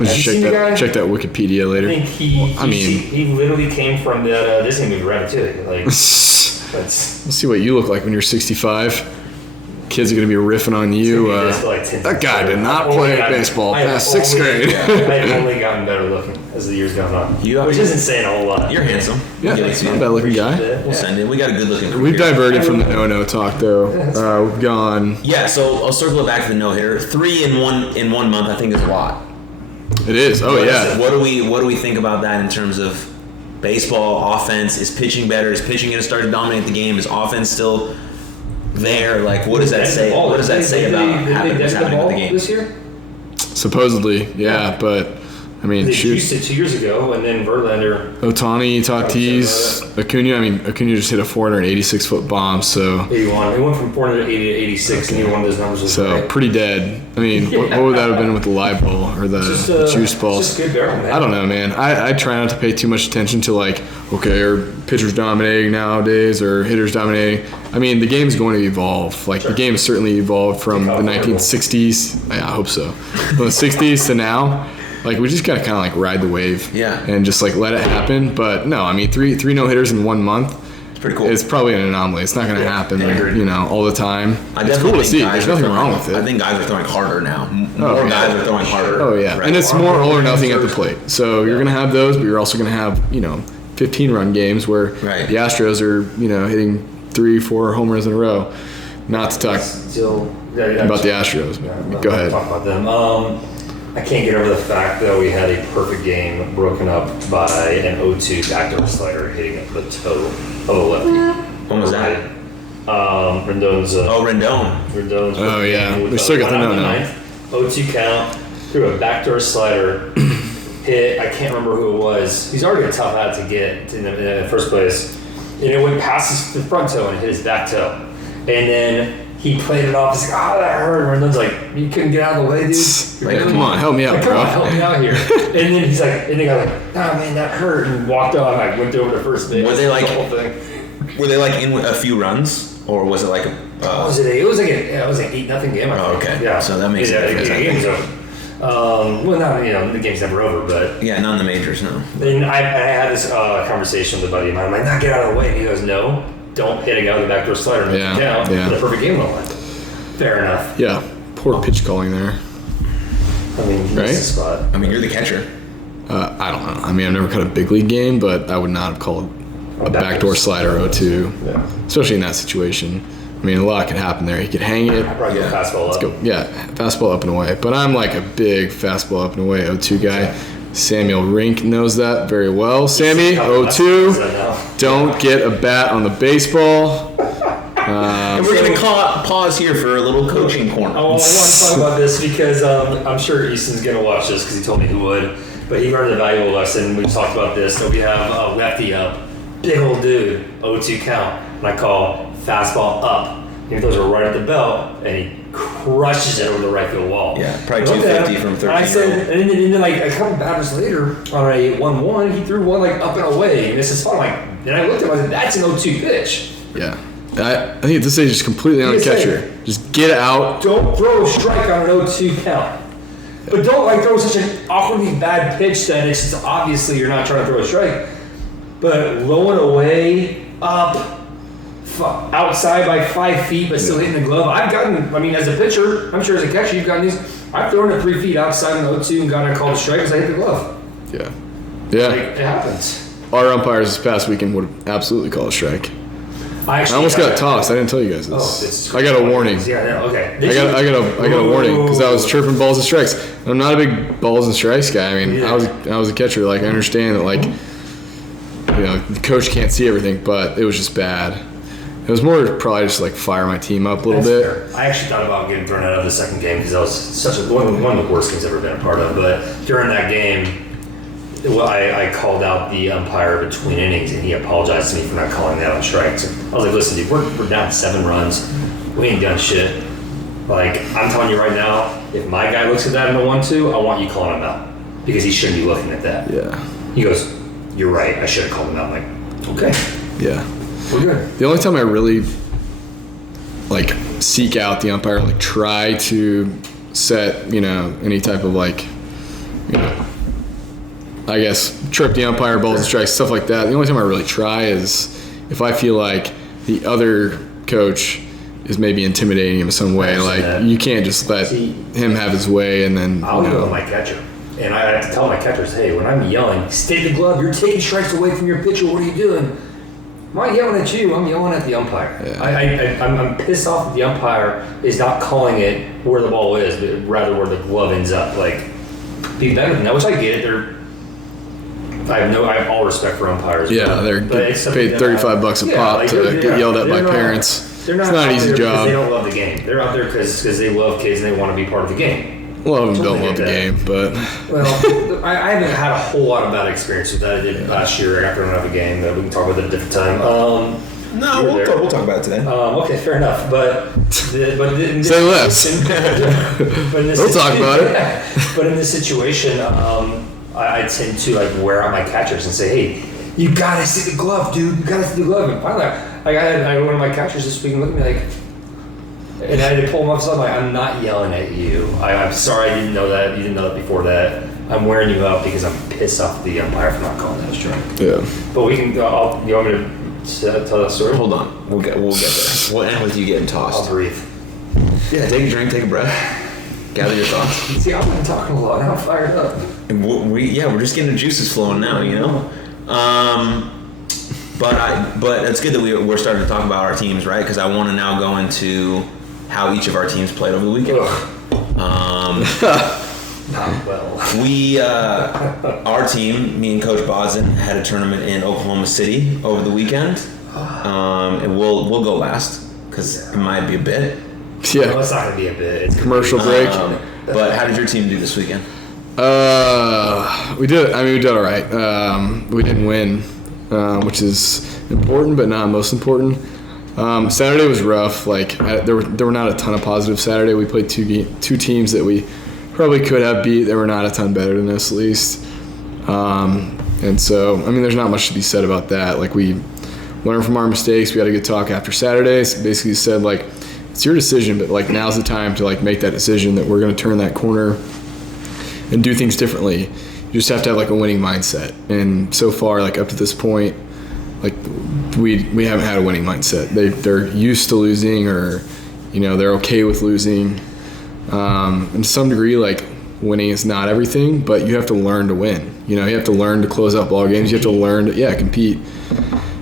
Let's Have you check seen the that. guy? Check that Wikipedia I later. think he mean- literally came from the Disney movie Ratatouille. Like, Let's that's see what you look like when you're 65. Kids are gonna be riffing on you. That guy did not play baseball past 6th grade. I've only gotten better looking as the years gone on, which isn't saying a whole lot. You're handsome. Yeah, We'll he's get not a it. bad looking guy. We'll send it. We got a good looking. We've diverted from the no-no talk though. We've gone. Yeah, so I'll circle it back to the no-hitter. 3 in one month, I think, is a lot. It is. Oh yeah. What do we think about that in terms of baseball offense? Is pitching better? Is pitching going to start to dominate the game? Is offense still there? Like, what does that say? What does that say about what's happening with the game this year? Supposedly, yeah, but I mean, They shoot. juiced it 2 years ago, and then Verlander. Otani, Tatis, Acuna. I mean, Acuna just hit a 486-foot bomb, so 81. He went from 480 to 86, and one of those numbers was great. pretty dead. I mean, what would that have been with the live ball or the juice balls? Just good barrel, man. I don't know, man. I try not to pay too much attention to like, okay, are pitchers dominating nowadays or hitters dominating? I mean, the game's going to evolve. Like, the game has certainly evolved from the 1960s. I hope so. From the 60s to now. Like, we just gotta kind of like ride the wave, and just like let it happen. But no, I mean, three no hitters in 1 month. It's pretty cool. It's probably an anomaly. It's not gonna happen, all the time. It's cool to see. There's nothing wrong with it. I think guys are throwing harder now. More guys are throwing harder. Oh yeah, and it's more all or nothing at the plate. So you're gonna have those, but you're also gonna have 15-run games where the Astros are hitting 3-4 home runs in a row. Not to talk about the Astros. Go ahead. Talk about them. I can't get over the fact that we had a perfect game broken up by an 0-2 backdoor slider hitting the toe of a lefty. When was that? Rendon's. Rendon. Rendon's. Oh yeah, we still got the no. 0-2 count, threw a backdoor slider, hit. I can't remember who it was. He's already a tough ad to get in the first place, and it went past the front toe and hit his back toe, and then he played it off. He's like, "Oh, that hurt." And Rendon's like, "You couldn't get out of the way, dude. Like, come on, help me out, bro. Come on, help me out here." And then he's like, and the guy like, "Oh man, that hurt," and walked on. I went over to first base. Were they like the whole thing? Were they like in a few runs, or was it like a? What was it? It was like an 8-0 game. I think. Okay. Yeah. So that makes the sense. game's over. Well, not the game's never over, but Yeah, not in the majors, no. then I had this conversation with a buddy of mine. I'm like, "Not get out of the way." And he goes, "No, don't hit a guy with a backdoor slider and down. Yeah. Put a perfect game on the line." Fair enough. Yeah, poor pitch calling there. I mean, he missed the spot. I mean, you're the catcher. I don't know. I mean, I've never caught a big league game, but I would not have called a backdoor slider 0-2, especially in that situation. I mean, a lot could happen there. He could hang it. I'd probably go fastball up. Fastball up and away. But I'm like a big fastball up and away 0-2 guy. Samuel Rink knows that very well. Sammy, 0-2. Don't get a bat on the baseball. And we're going to pause here for a little coaching corner. I want to talk about this because I'm sure Easton's going to watch this because he told me he would. But he learned a valuable lesson. We talked about this. So we have a lefty up, big old dude, 0-2 count. And I call fastball up. He throws it right at the belt, and he crushes it over the right field wall. Yeah, probably 250 from 13. I said, and then like a couple batters later on a 1-1, he threw one like up and away, and this is fun. And I looked at him, I said, "That's an 0-2 pitch." Yeah. I think at this stage, it's completely on the catcher. Just get it out. Don't throw a strike on an 0-2 count. But don't like throw such an awkwardly bad pitch that it's just obviously you're not trying to throw a strike. But low and away, up, outside by 5 feet, but still hitting the glove. I've gotten, as a pitcher, I'm sure as a catcher, you've gotten these. I've thrown it 3 feet outside in the 0-2 and gotten a call to strike because I hit the glove. Yeah. Like, it happens. Our umpires this past weekend would have absolutely called a strike. I almost got tossed. I didn't tell you guys this. I got a warning. Yeah, no, okay. I got a warning because I was chirping balls and strikes. I'm not a big balls and strikes guy. I mean, I was a catcher. Like, I understand that, like, the coach can't see everything, but it was just bad. It was more probably just like fire my team up a little bit. Fair. I actually thought about getting thrown out of the second game because that was one of the worst things I've ever been a part of. But during that game, I called out the umpire between innings, and he apologized to me for not calling that on strikes. I was like, "Listen, dude, we're down 7 runs. We ain't done shit. Like, I'm telling you right now, if my guy looks at that in a 1-2, I want you calling him out because he shouldn't be looking at that." Yeah. He goes, "You're right. I should have called him out." I'm like, "Okay, Yeah. we're good." The only time I really seek out the umpire, try to set, any type of I guess trip the umpire, balls and strikes, stuff like that. The only time I really try is if I feel like the other coach is maybe intimidating him in some way. You can't just let him have his way and then. I'll go with my catcher. And I have to tell my catchers, "Hey, when I'm yelling, stay the glove, you're taking strikes away from your pitcher, what are you doing?" I'm not yelling at you, I'm yelling at the umpire. Yeah. I'm pissed off that the umpire is not calling it where the ball is, but rather where the glove ends up. Be better than that, which I get it. I have all respect for umpires. Yeah, they're paid $35 a pop to get yelled at by parents. They're not it's not an easy job. They don't love the game. They're out there because they love kids and they want to be part of the game. A lot of them don't love the game, but well, I haven't had a whole lot of bad experience with that. I did last year after another game, but we can talk about that at a different time. No, we'll talk about it today. Okay, fair enough. But say less. We'll talk about it. But in this situation, I tend to like wear out my catchers and say, "Hey, you gotta see the glove, dude. You gotta see the glove." And finally, I had one of my catchers this week and looked at me like, and I had to pull him off. So I'm like, "I'm not yelling at you. I'm sorry. I didn't know that. You didn't know that before that. I'm wearing you out because I'm pissed off at the umpire for not calling that a strike." Yeah. But we can. You want me to tell that story? Hold on. We'll get there. We'll end with you getting tossed. I'll breathe. Yeah, take a drink, take a breath, gather your thoughts. See, I've been talking a lot. Now I'm fired up. And we're just getting the juices flowing now, you know. But it's good that we're starting to talk about our teams, right? Because I want to now go into how each of our teams played over the weekend. Not well. Our team, me and Coach Bodzin, had a tournament in Oklahoma City over the weekend, and we'll go last because it might be a bit. Yeah. No, it's not gonna be a bit. It's Commercial break. But how did your team do this weekend? We did all right. We didn't win, which is important, but not most important. Saturday was rough. Like there were not a ton of positives Saturday. We played two teams that we probably could have beat. They were not a ton better than us, at least. And so, I mean, there's not much to be said about that. Like, we learned from our mistakes. We had a good talk after Saturday. So basically said, like, it's your decision, but, like, now's the time to, like, make that decision that we're going to turn that corner and do things differently. You just have to have, like, a winning mindset. And so far, like, up to this point, like, we haven't had a winning mindset. They're used to losing, or, you know, they're okay with losing. And to some degree, like, winning is not everything, but you have to learn to win. You know, you have to learn to close out ball games. You have to learn to, compete.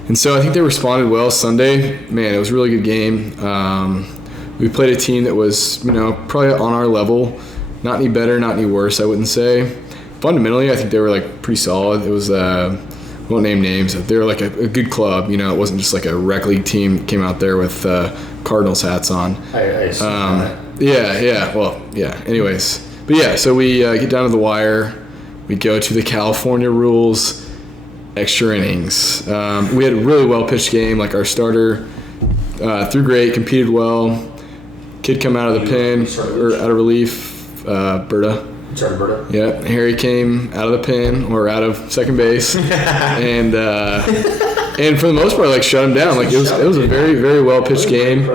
And so I think they responded well Sunday. Man, it was a really good game. We played a team that was, you know, probably on our level. Not any better, not any worse, I wouldn't say. Fundamentally, I think they were, like, pretty solid. It was, I won't name names. They were, like, a good club. You know, it wasn't just, like, a rec league team that came out there with Cardinals hats on. Anyways. But, yeah, so we get down to the wire. We go to the California rules, extra innings. We had a really well-pitched game. Like, our starter threw great, competed well. Kid come out of the pen, or out of relief, Berta. Sorry, Berta. Yeah, Harry came out of the pen, or out of second base. And for the most part, like, shut him down. Like, it was a very, very well-pitched game.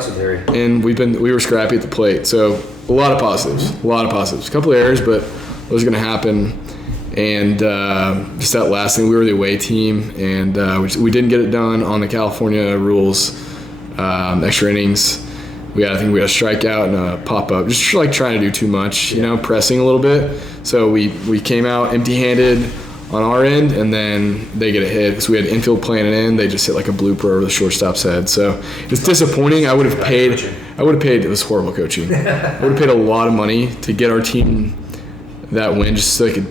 And we were scrappy at the plate. So, a lot of positives. A couple of errors, but those are going to happen. And just that last thing, we were the away team, and we didn't get it done on the California rules, extra innings. I think we had a strikeout and a pop-up, just like trying to do too much, you know, pressing a little bit. So we came out empty-handed on our end, and then they get a hit because we had infield planted in. They just hit like a blooper over the shortstop's head. So it's disappointing. I would have paid. It was horrible coaching. I would have paid a lot of money to get our team that win, just so they could,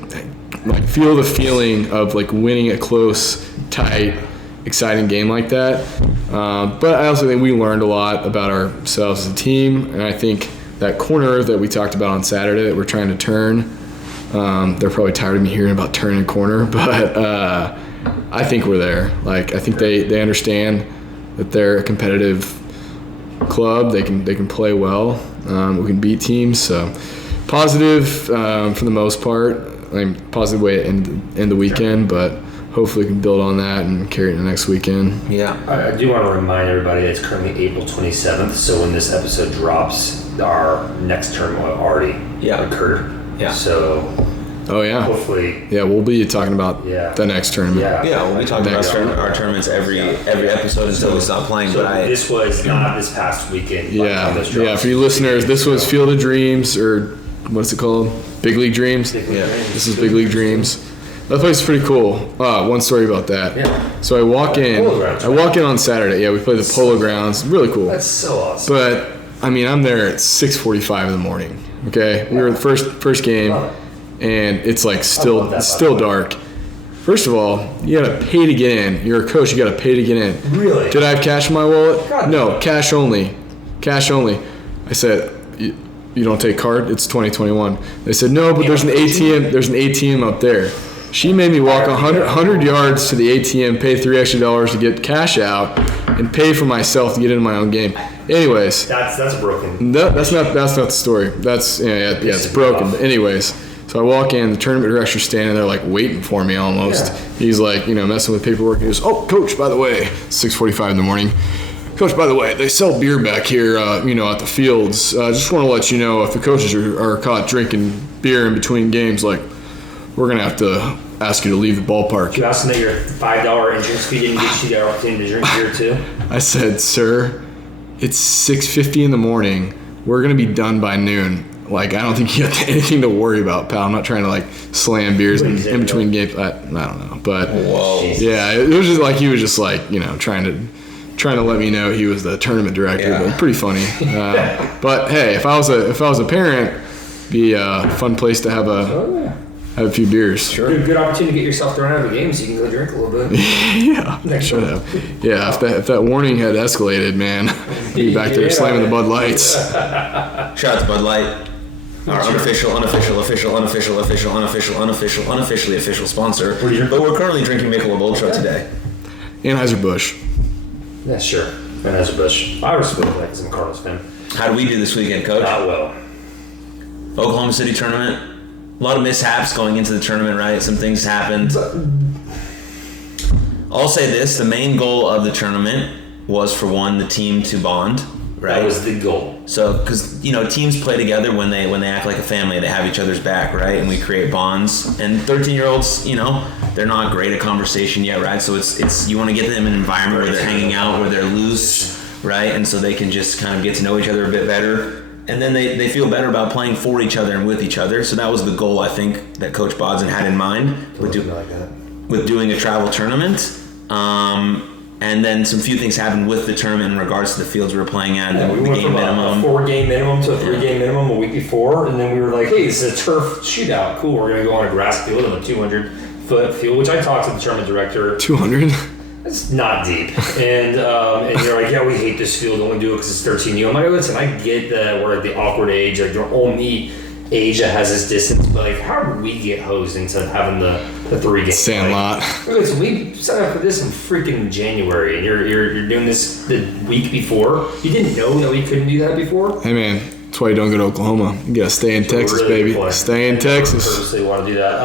like, feel the feeling of, like, winning a close, tight, exciting game like that. But I also think we learned a lot about ourselves as a team, and I think that corner that we talked about on Saturday that we're trying to turn, they're probably tired of me hearing about turning a corner, but I think we're there. Like, I think they understand that they're a competitive club. They can play well. We can beat teams. So positive for the most part. I mean, positive way to end the weekend, but hopefully we can build on that and carry it to next weekend. Yeah. I do want to remind everybody that it's currently April 27th, so when this episode drops, our next term will already occurred. Yeah. So hopefully. Yeah, we'll be talking about the next tournament. Yeah, we'll be talking about our tournaments every episode until we stop playing. So but this was not this past weekend. Yeah, for you listeners, this was Field of Dreams, or what's it called? Big League Dreams? This is Big League Dreams. That place is pretty cool. One story about that. Yeah. So I walk in on Saturday. Yeah, we play the Polo Grounds. Really cool. That's so awesome. But, I mean, I'm there at 6:45 in the morning. Okay? We were the first game, and it's, like, still dark. First of all, you gotta pay to get in. You're a coach, you gotta pay to get in. Really? Did I have cash in my wallet? God. No, cash only. Cash only. I said, you don't take card? It's 2021. They said, no, but there's an ATM. There's an ATM up there. She made me walk 100 yards to the ATM, pay $3 extra to get cash out, and pay for myself to get into my own game. Anyways, That's broken. that's not the story. That's it's broken. But anyways, so I walk in, the tournament director's standing there like waiting for me almost. Yeah. He's like, messing with paperwork. He goes, "Oh, coach, by the way, 6:45 in the morning. Coach, by the way, they sell beer back here, at the fields. Just want to let you know if the coaches are caught drinking beer in between games, like, we're going to have to ask you to leave the ballpark." You asked them that your $5 entrance fee didn't get you the opportunity to drink beer too? I said, "Sir, it's 6:50 in the morning. We're going to be done by noon. Like, I don't think you have anything to worry about, pal. I'm not trying to, like, slam beers in between games." I don't know. But, yeah, it was just like he was just, like, trying to let me know he was the tournament director. Yeah. But pretty funny. But, hey, if I was a parent, it'd be a fun place to have a few beers. Good opportunity to get yourself thrown out of the game so you can go drink a little bit. Yeah, should have. Yeah, if that warning had escalated, man, I'd be back there slamming the Bud Lights. Shout out to Bud Light, our unofficially official sponsor. But we're currently drinking Michelob Ultra today. Anheuser-Busch. Yeah, sure. Anheuser-Busch. I respect that because I'm a Cardinals fan. How do we do this weekend, Coach? Not well. Oklahoma City tournament. A lot of mishaps going into the tournament, right? Some things happened. I'll say this: the main goal of the tournament was for the team to bond, right? That was the goal. So, because teams play together when they act like a family, they have each other's back, right? And we create bonds. And 13-year-olds, they're not great at conversation yet, right? So it's you want to get them in an environment where they're hanging out, where they're loose, right? And so they can just kind of get to know each other a bit better. And then they feel better about playing for each other and with each other. So that was the goal, I think, that Coach Bodson had in mind with doing a travel tournament. And then some few things happened with the tournament in regards to the fields we were playing at. Yeah, we went from a 4-game minimum to a 3-game minimum a week before, and then we were like, hey, this is a turf shootout. Cool, we're going to go on a grass field on a 200-foot field, which I talked to the tournament director. 200? It's not deep. And you're like, yeah, we hate this field. Only do it because it's 13U. I'm like, listen, I get that we're at the awkward age. Like, they're only age that has this distance. But, like, how did we get hosed into having the 3-game? Sandlot. Like, listen, we signed up for this in freaking January. And you're doing this the week before. You didn't know that we couldn't do that before? Hey, man. That's why you don't go to Oklahoma. You gotta stay in Texas, really baby. Stay in Texas. Purposely want to do that.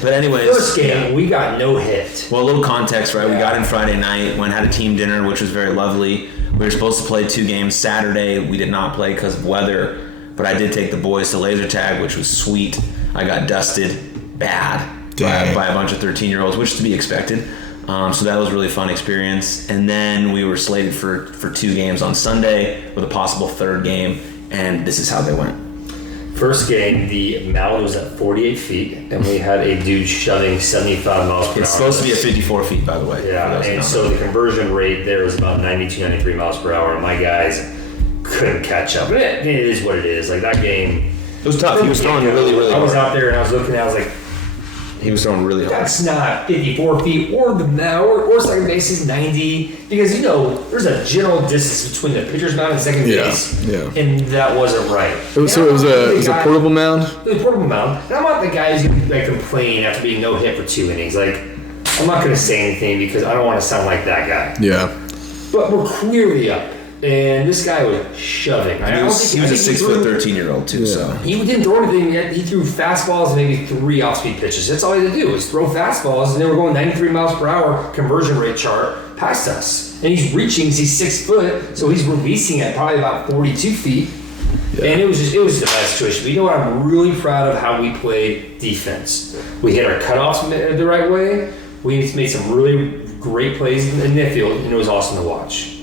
But anyways, first game, we got no hit. Well, a little context, right? We got in Friday night, went and had a team dinner, which was very lovely. We were supposed to play 2 games Saturday. We did not play because of weather, but I did take the boys to laser tag, which was sweet. I got dusted bad by a bunch of 13-year-olds, which is to be expected. So that was a really fun experience. And then we were slated for 2 games on Sunday with a possible 3rd game, and this is how they went. First game, the mound was at 48 feet, and we had a dude shoving 75 miles per hour. It's supposed to be at 54 feet, by the way. Yeah, and so the conversion rate there is about 92, 93 miles per hour, and my guys couldn't catch up. It is what it is. Like, that game... It was tough. He was throwing really, really hard. I was out there, and I was looking, and I was like, he was throwing really hard. that's not 54 feet, or the mound, or second base is 90, because, there's a general distance between the pitcher's mound and second base, and that wasn't right. It was a portable mound? It was a portable mound, and I'm not the guy who's going to complain after being no hit for 2 innings. Like, I'm not going to say anything because I don't want to sound like that guy. Yeah. But we're clearly up. And this guy was shoving. He was a 6-foot 13-year-old too, so he didn't throw anything yet. He threw fastballs and maybe 3 off-speed pitches. That's all he had to do was throw fastballs, and they were going 93 miles per hour conversion rate chart past us. And he's reaching. He's 6 foot, so he's releasing at probably about 42 feet. Yeah. And it was just a bad situation. But you know what? I'm really proud of how we played defense. We hit our cutoffs the right way. We made some really great plays in the field, and it was awesome to watch.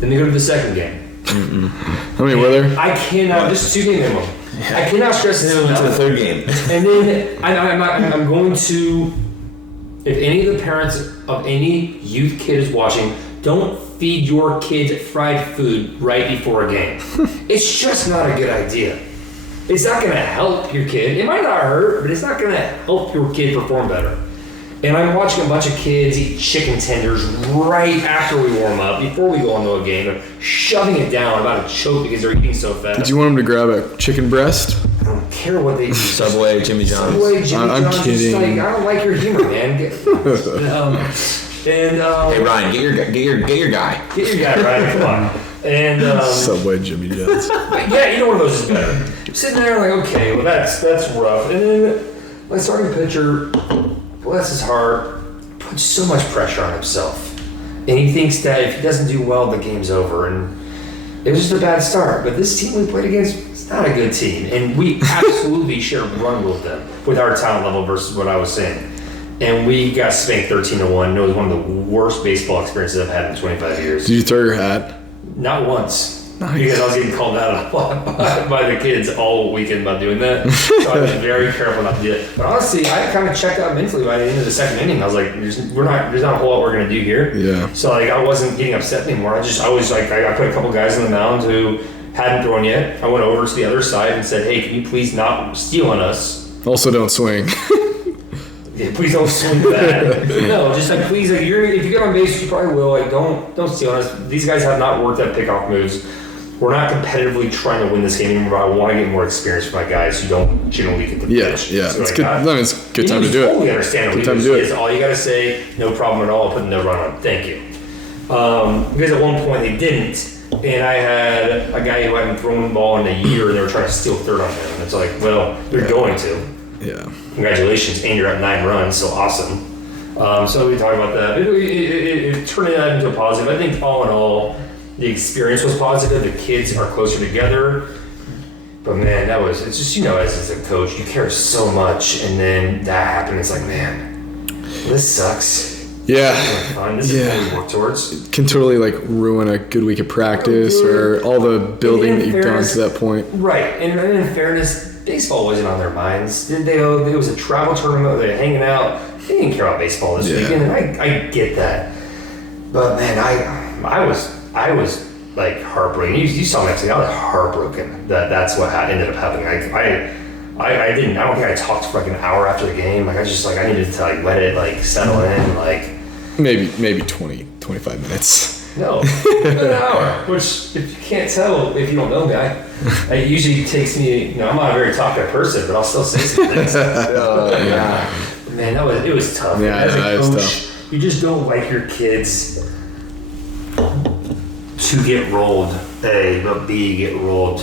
Then they go to the second game. How many were there? I cannot. Just 2 game minimum. Yeah. I cannot stress this enough. To the 3rd game. And then I'm going to. If any of the parents of any youth kid is watching, don't feed your kids fried food right before a game. It's just not a good idea. It's not going to help your kid. It might not hurt, but it's not going to help your kid perform better. And I'm watching a bunch of kids eat chicken tenders right after we warm up, before we go into a game. They're shoving it down, about to choke because they're eating so fast. Did you want him to grab a chicken breast? I don't care what they do. Subway, Jimmy John's. Subway, Jimmy I'm John's, kidding. Just like, I don't like your humor, man. Hey Ryan, get your guy. Get your guy, Ryan. Come on. And Subway Jimmy John's. yeah, either one of those is better. Sitting there like, okay, well that's rough. And then my starting pitcher, bless his heart, puts so much pressure on himself, and he thinks that if he doesn't do well, the game's over. And it was just a bad start. But this team we played against, it's not a good team, and we absolutely should have run with them with our talent level versus what I was saying. And we got spanked 13-1. It was one of the worst baseball experiences I've had in 25 years. Did you throw your hat? Not once. Nice. Because I was getting called out a lot by the kids all weekend about doing that. So I was very careful not to do it. But honestly, I kind of checked out mentally by the end of the second inning. I was like, there's not a whole lot we're going to do here. Yeah. So like, I wasn't getting upset anymore. I put a couple guys on the mound who hadn't thrown yet. I went over to the other side and said, hey, can you please not steal on us? Also, don't swing. Yeah, please don't swing that. No, just like please, like if you get on base, you probably will. Like don't steal on us. These guys have not worked at pickoff moves. We're not competitively trying to win this game anymore. But I want to get more experience for my guys who don't generally get the pitch. Yeah. So It's like, good. I mean, it's a good time to do Totally it. understand. Good time to do it. All you got to say, no problem at all. I'll put no run on. Thank you. Because at one point they didn't, and I had a guy who hadn't thrown the ball in a year, and they were trying to steal third on him. And it's like, well, you're going to. Yeah. Congratulations, and you're at 9 runs, so awesome. So we talked about that. It turned that into a positive. I think all in all, the experience was positive. The kids are closer together. But man, it's just, as a coach, you care so much, and then that happened. It's like, man, this sucks. Yeah. Fun. This is what we work towards. Can totally like ruin a good week of practice or all the building that you've done to that point. Right. And in fairness, baseball wasn't on their minds. It was a travel tournament. They were hanging out. They didn't care about baseball this weekend, and I get that. But man, I was like heartbroken. You saw me actually. I was heartbroken that's what ended up happening. I don't think I talked for like an hour after the game. Like I needed to like let it like settle in. Like maybe 20, 25 minutes. no, an hour. Which if you can't tell, if you don't know me, it usually takes me. I'm not a very talkative person, but I'll still say some things. Yeah. Man, it was tough. Yeah, as a was coach, tough. You just don't like your kids to get rolled, A, but B, get rolled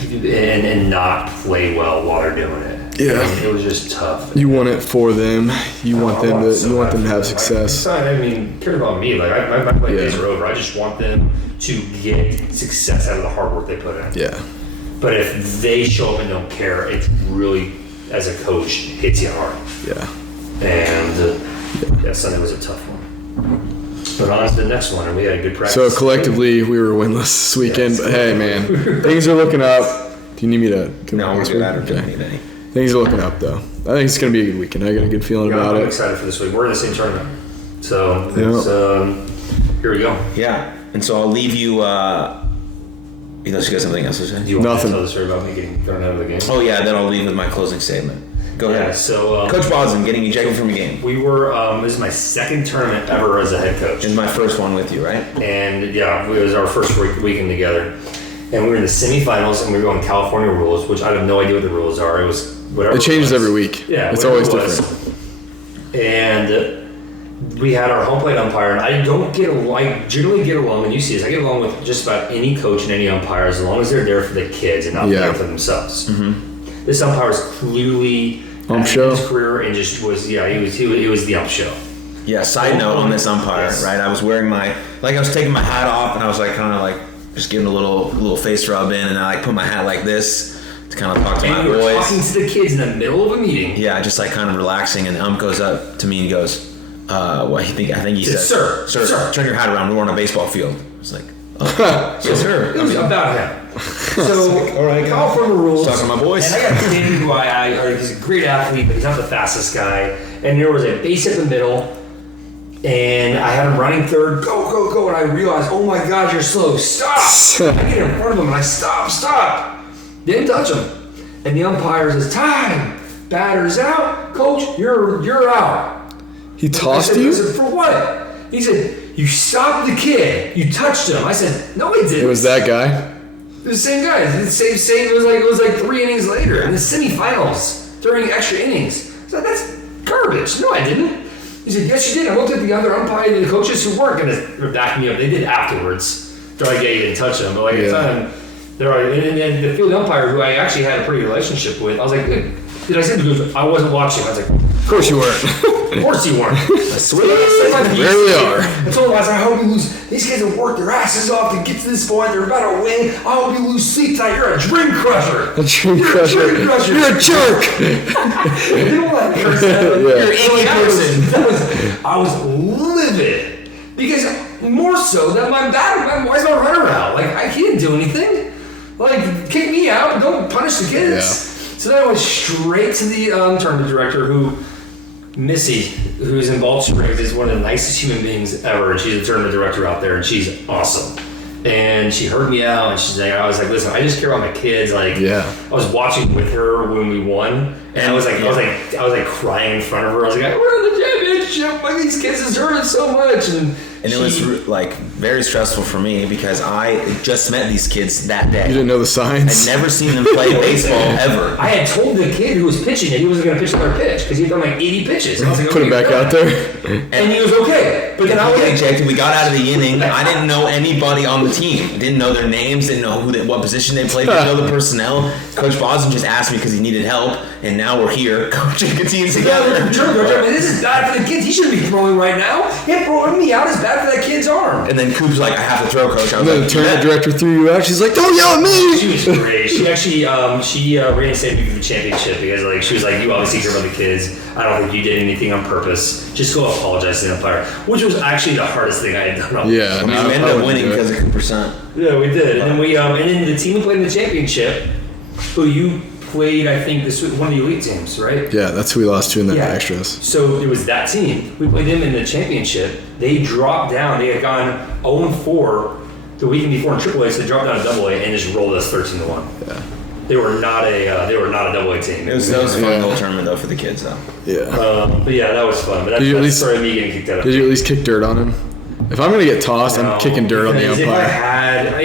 and not play well while they're doing it. Yeah. And it was just tough. You want it for them. You want them to have success. Care about me. Like my play days are over. I just want them to get success out of the hard work they put in. Yeah. But if they show up and don't care, it really, as a coach, hits you hard. Yeah. And Sunday was a tough one. But on to the next one, and we had a good practice. So collectively, we were winless this weekend. But hey, man, things are looking up. Do you need me to? No, we're good. I don't Okay. need any. Things are looking up, though. I think it's gonna be a good weekend. I got a good feeling about I'm it. excited for this week. We're in the same tournament, so here we go. Yeah, and so I'll leave you. Unless you got something else to say. Do you want Nothing. to tell the story about me getting thrown out of the game? Oh yeah, then I'll leave with my closing statement. Go Yeah. ahead. So Coach Boston getting ejected from a game. we were. This is my second tournament ever as a head coach. This is my first one with you, right? And yeah, it was our first weekend together. And we were in the semifinals, and we were going California rules, which I have no idea what the rules are. It was whatever. It changes was. every week. Yeah, it's whatever always it was. different. And we had our home plate umpire, and I generally get along, and you see this, I get along with just about any coach and any umpire as long as they're there for the kids and not there for themselves. Mm-hmm. This umpire was clearly Show. his career and just was he was the ump show. Yeah. Side note on this umpire, Yes. right? I was wearing I was taking my hat off, and I was like kind of like just giving a little face rub in, and I like put my hat like this to kind of talk to my And we were boys. talking to the kids in the middle of a meeting. Yeah, just like kind of relaxing, and ump goes up to me and goes, I think he said, Sir, turn your hat around. We're on a baseball field. I was like, oh, yes, sir. It was about him. So, all right, California rules. Talking to my boys. And I got a kid who he's a great athlete, but he's not the fastest guy. And there was a base at the middle, and I had him running third, go, and I realized, oh my God, you're slow, stop! I get in front of him, and I stop. Didn't touch him. And the umpire says, time, batter's out, coach, you're out. He tossed I you? said, for what? He said, you stopped the kid. You touched him. I said, no, he didn't. It was that guy? The same guy. The same. It was like 3 innings later in the semifinals during extra innings. I said, that's garbage. No, I didn't. He said, yes, you did. I looked at the other umpire and the coaches who weren't going to back me up. They did afterwards. They're like, yeah, you didn't touch him. But like at the time, and the field umpire who I actually had a pretty good relationship with, I was like, did I say it? He goes, I wasn't watching. I was like, Of course you weren't. of course you weren't. There we are. I told him, I was like, I hope you lose. These kids have worked their asses off to get to this point. They're about to win. I hope you lose sleep tonight. You're a dream crusher. A dream crusher. You're a jerk. You know what? You're an person. I was livid because more so that why is my runner out? Like he didn't do anything. Like kick me out. Don't punish the kids. Yeah. So then I went straight to the tournament director, Missy, who's in Balch Springs, is one of the nicest human beings ever. And she's a tournament director out there, and she's awesome. And she heard me out, and I was like, listen, I just care about my kids. Like, yeah. I was watching with her when we won, and I was like crying in front of her. I was like, we're in the championship. Like these kids deserve it so much. And it was like very stressful for me because I just met these kids that day. You didn't know the signs? I'd never seen them play baseball ever. I had told the kid who was pitching that he wasn't going to pitch another pitch because he'd done like 80 pitches. I was like, Put him back out there. And he was okay. But then I was ejected. We got out of the inning. I didn't know anybody on the team. Didn't know their names. Didn't know what position they played. Didn't know the personnel. Coach Boston just asked me because he needed help, and now we're here coaching the team together. This is bad for the kids. He shouldn't be throwing right now. Yeah, throwing me out is bad for that kid's arm. And then Coop's like, I have to throw, coach. I was And then like, the tournament director threw you out. She's like, don't yell at me. She was great. She actually reinstated me for the championship because like she was like, you obviously care about the kids. I don't think you did anything on purpose. Just go apologize to the umpire, which was actually the hardest thing I had done. All Yeah, we ended up winning because of Cooper. Yeah, we did. And then and then the team who played in the championship, who you played, I think this was one of the elite teams, right? Yeah, that's who we lost to in the extras. So it was that team. We played them in the championship. They dropped down. They had gone 0-4 the weekend before in AAA, so they dropped down to AA and just rolled us 13-1. Yeah. They were not a AA team. That was a fun little tournament though for the kids though. Yeah. But yeah, that was fun. But that's the story of me getting kicked out. Did you at least kick dirt on him? If I'm gonna get tossed, I'm kicking dirt on the If I umpire. had, I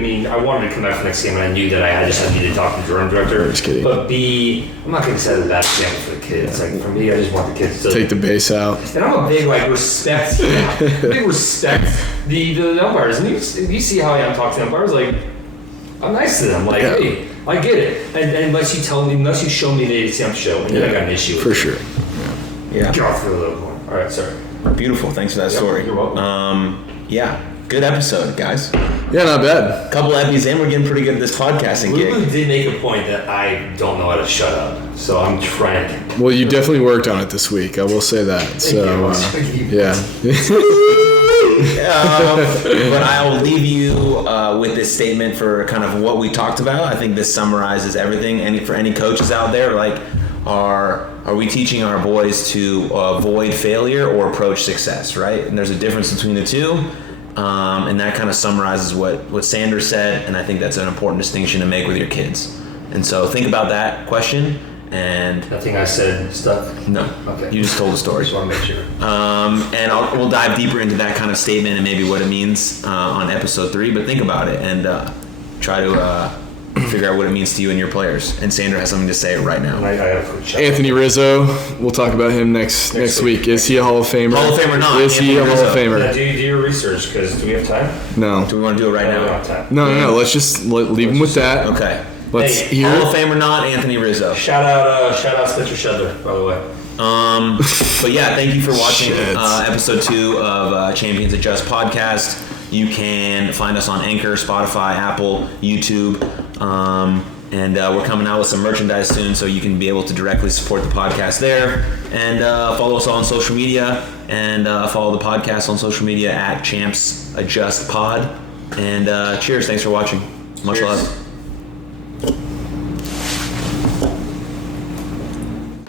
mean, I wanted to come back for the next game, and I knew that I just needed to talk to the drum director. I'm just kidding. But B, I'm not going to set a bad example for the kids. Like for me, I just want the kids to Take the base out. And I'm a big respect. Big respect the umpires. And you see how I am talking to umpires. Like I'm nice to them. Like hey, I get it. And unless you show me the ACM show, and then I got an issue with For it. sure. Yeah. Get off the little one. All right, sorry. Beautiful. Thanks for that story. You're welcome. Yeah. Good episode, guys. Yeah, not bad. Couple Eppies in, we're getting pretty good at this podcasting Lulu gig. did make a point that I don't know how to shut up, so I'm trying. Well, you definitely worked on it this week. I will say that. So, yeah. But I will leave you with this statement for kind of what we talked about. I think this summarizes everything. For any coaches out there, like, are we teaching our boys to avoid failure or approach success, right? And there's a difference between the two. And that kind of summarizes what Sanders said, and I think that's an important distinction to make with your kids. And so think about that question. And Nothing I said stuff. no, Okay. you just told the story. Just want to make sure. And we'll dive deeper into that kind of statement and maybe what it means on episode 3. But think about it and try to figure out what it means to you and your players. And Sandra has something to say right now. I have a quick check. Anthony Rizzo. We'll talk about him next week. Is he a Hall of Famer? Hall of Famer or not? Is he a Anthony Hall of Rizzo. Famer? Yeah, do your research, because do we have time? No. Do we want to do it right We don't now? have time. No. Let's just leave him with that. Okay. Let's Hey, hear. Hall of Famer or not, Anthony Rizzo. Shout out Spencer Shedler, by the way. But yeah, thank you for watching Shit. episode 2 of Champions Adjust podcast. You can find us on Anchor, Spotify, Apple, YouTube. And we're coming out with some merchandise soon, so you can be able to directly support the podcast there. And follow us all on social media, and follow the podcast on social media at Champs Adjust Pod. And cheers! Thanks for watching. Much Cheers. love.